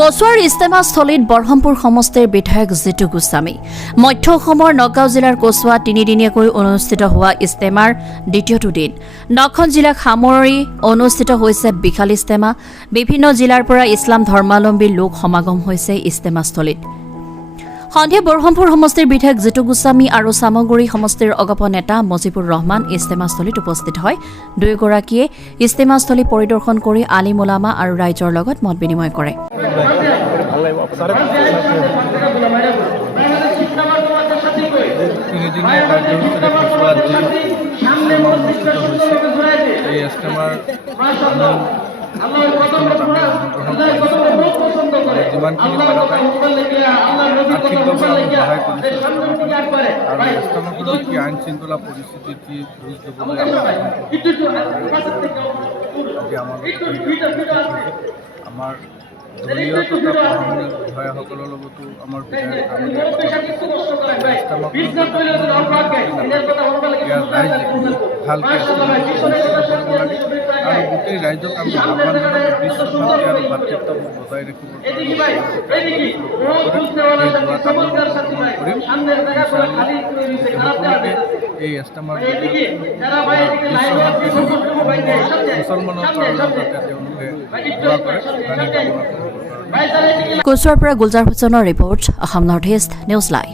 কচুৱাৰ ইস্তেমাস্থলীত বৰহমপুৰ সমষ্টিৰ বিধায়ক জিতু গোস্বামী মধ্য অসমৰ নগাঁও জিলাৰ কচুৱা তিনিদিনীয়াকৈ অনুষ্ঠিত হোৱা ইস্তেমাৰ দ্বিতীয়টো দিন 9খন জিলাক সামৰি অনুষ্ঠিত হৈছে বিশাল ইস্তেমা বিভিন্ন জিলাৰ পৰা ইছলাম ধৰ্মাৱলম্বী লোক সমাগম হৈছে ইস্তেমাস্থলীত সন্ধিয়া বৰহমপুৰ সমষ্টিৰ বিধায়ক জিতু গোস্বামী আৰু সামগুৰি সমষ্টিৰ অগপ নেতা মজিবুৰ ৰহমান ইস্তেমাস্থলীত উপস্থিত হয় দুয়োগৰাকীয়ে ইস্তেমাস্থলী পৰিদৰ্শন কৰি আলিম ওলামা আৰু ৰাইজৰ লগত মত বিনিময় কৰে তিনিদিনীয়া কাৰ্যসূচীৰে কচুৱাত যি ইস্তেমা অনুষ্ঠিত হৈছে এই ইস্তেমাৰ আমি অংশগ্ৰহণ কৰিছোঁ যিমানখিনি পাৰা যায় আৰ্থিকভাৱে আমি সহায় কৰিছোঁ আৰু ইস্তেমাখনত কি আইন শৃংখলা পৰিস্থিতি কি বুজ দিবলৈ আমাৰ দলীয় তথা প্ৰশাসনিক বিষয়াসকলৰ লগতো আমাৰ ইয়াৰ ৰাইজে ভালকৈ আৰু গোটেই ৰাইজক আমি আহ্বান জনাওঁ বিশ্ব শান্তি আৰু ভাতৃত্ববোধ বজাই ৰাখিব কৰিম এই ইস্তেমাৰ মুছলমানৰ কাৰণে যাতে তেওঁলোকে দোৱা কৰে কচুৱাৰ পৰা গুলজাৰ হুছেইনৰ report Assam north east news live.